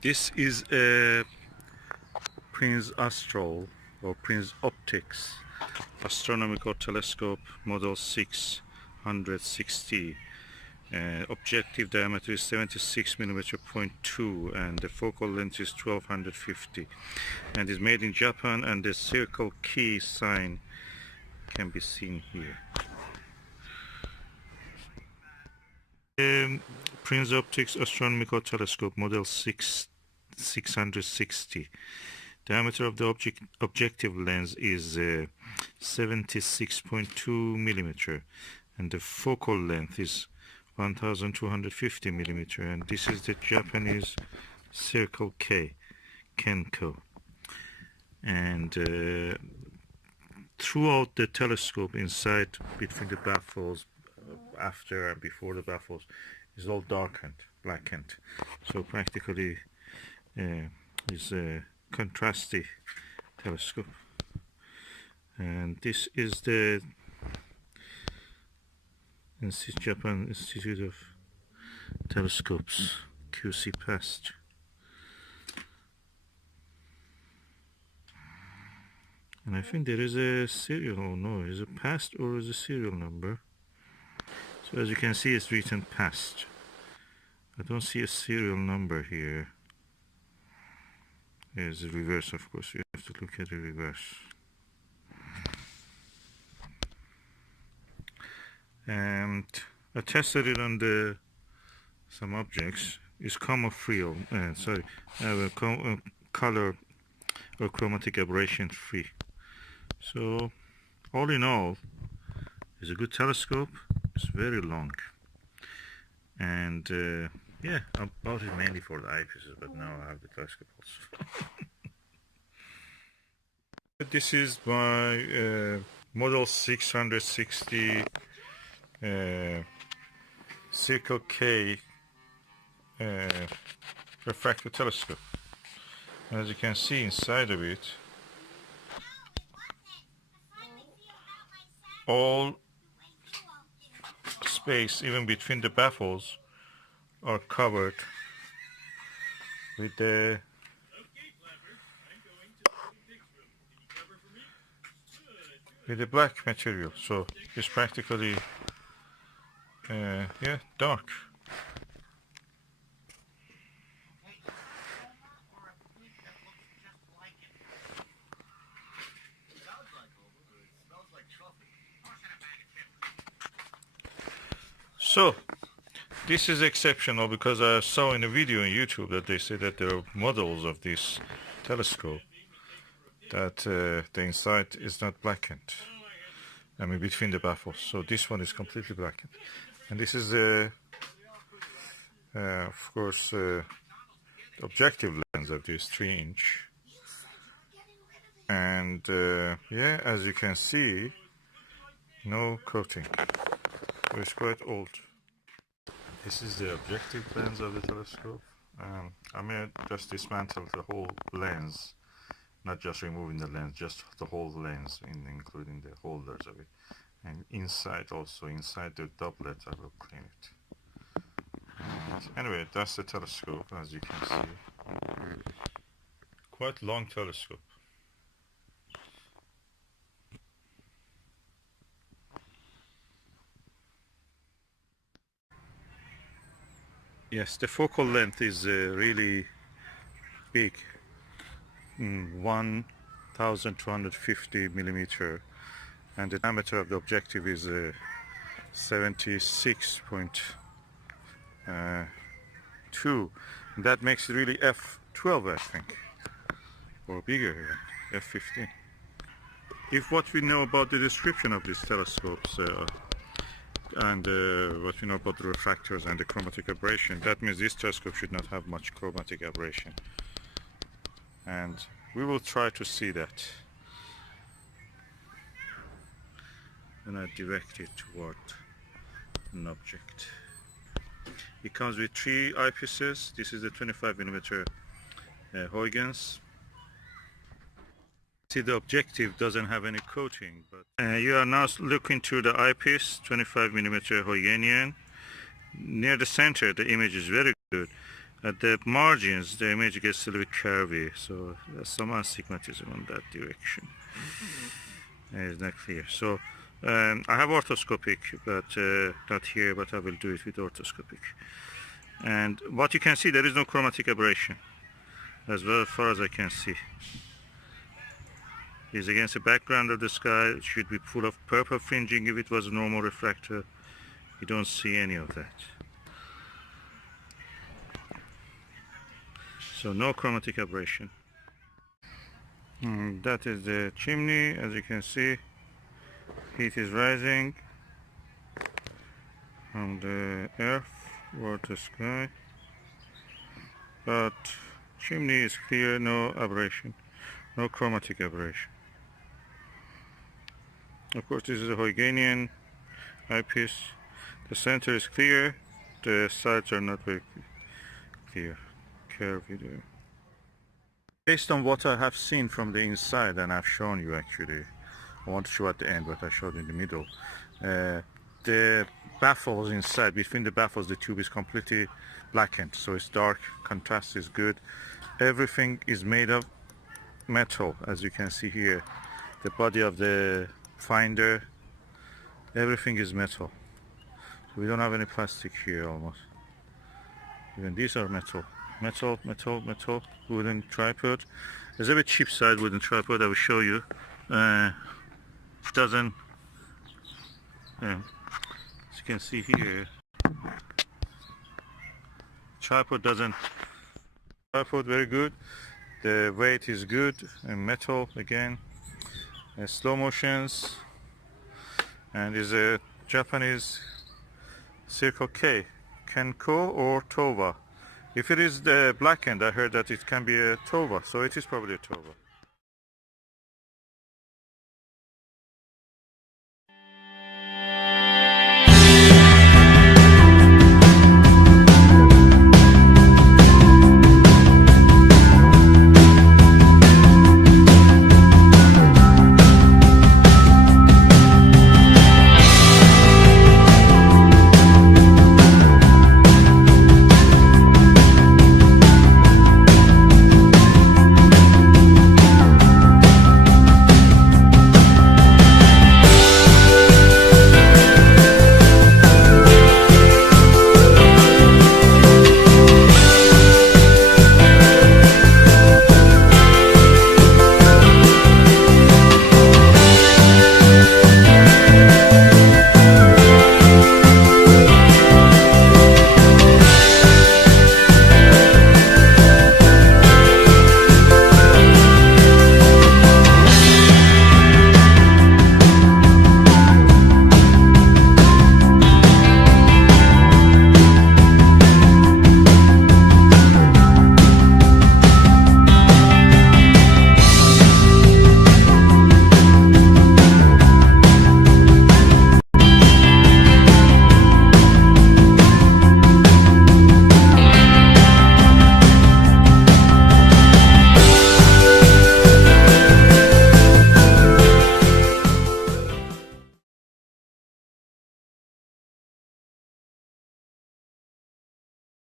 This is a Prinz Astro or Prinz Optics astronomical telescope model 660. Objective diameter is 76mm.2 and the focal length is 1250 and is made in Japan, and the circle key sign can be seen here. Prinz Optics astronomical telescope model 660. Diameter of the objective lens is 76.2mm and the focal length is 1250mm, and this is the Japanese circle K, Kenko. And throughout the telescope, inside between the baffles, after and before the baffles, is all darkened, blackened. So practically is a contrasty telescope. And this is the Japan Institute of Telescopes QC Past. And I think there is a serial, oh no, is it past or is a serial number? So as you can see, it's written past. I don't see a serial number here. There's the reverse, of course. You have to look at the reverse. And I tested it on some objects. It's color or chromatic aberration free. So all in all, it's a good telescope. It's very long, and yeah, I bought it mainly for the eyepieces, but now I have the telescope also. This is my model 660 Circle K refractor telescope. As you can see inside of it, all space, even between the baffles, are covered with the black material. So it's practically yeah, dark. So this is exceptional because I saw in a video on YouTube that they say that there are models of this telescope that the inside is not blackened. I mean, between the baffles. So this one is completely blackened, and this is of course the objective lens of this 3-inch. And yeah, as you can see, no coating. So it's quite old. This is the objective lens of the telescope. I mean, just dismantle the whole lens, not just removing the lens, just the whole lens, including the holders of it. And inside also, inside the doublet, I will clean it. And anyway, that's the telescope, as you can see. Quite long telescope. Yes, the focal length is really big, 1250mm, and the diameter of the objective is 76.2. That makes it really f12, I think, or bigger, f15. If what we know about the description of these telescopes and what we know about the refractors and the chromatic aberration, that means this telescope should not have much chromatic aberration, and we will try to see that when I direct it toward an object. It comes with 3 eyepieces. This is the 25mm Huygens. See, the objective doesn't have any coating, but you are now looking through the eyepiece, 25mm Huygenian. Near the center, the image is very good, At the margins, the image gets a little bit curvy, so there's some astigmatism in that direction. It's not clear. So I have orthoscopic, but not here, but I will do it with orthoscopic. And what you can see, there is no chromatic aberration, as well as far as I can see. It's against the background of the sky. It should be full of purple fringing if it was a normal refractor. You don't see any of that. So no chromatic aberration. That is the chimney. As you can see, heat is rising from the earth toward the sky, but chimney is clear, no aberration, no chromatic aberration. Of course, this is a Huygens eyepiece. The center is clear, the sides are not very clear, curvy there. Based on what I have seen from the inside, and I've shown you actually, I want to show at the end, but I showed in the middle. The baffles inside, between the baffles, the tube is completely blackened, so it's dark, contrast is good. Everything is made of metal, as you can see here. The body of the finder, everything is metal. So we don't have any plastic here almost. Even these are metal. Metal, metal, metal, wooden tripod. There's a bit cheap side wooden tripod I will show you. It doesn't, as you can see here, tripod very good. The weight is good, and metal again. Slow motions, and is a Japanese Circle K, Kenko or Towa. If it is the blackened, I heard that it can be a Towa, so it is probably a Towa.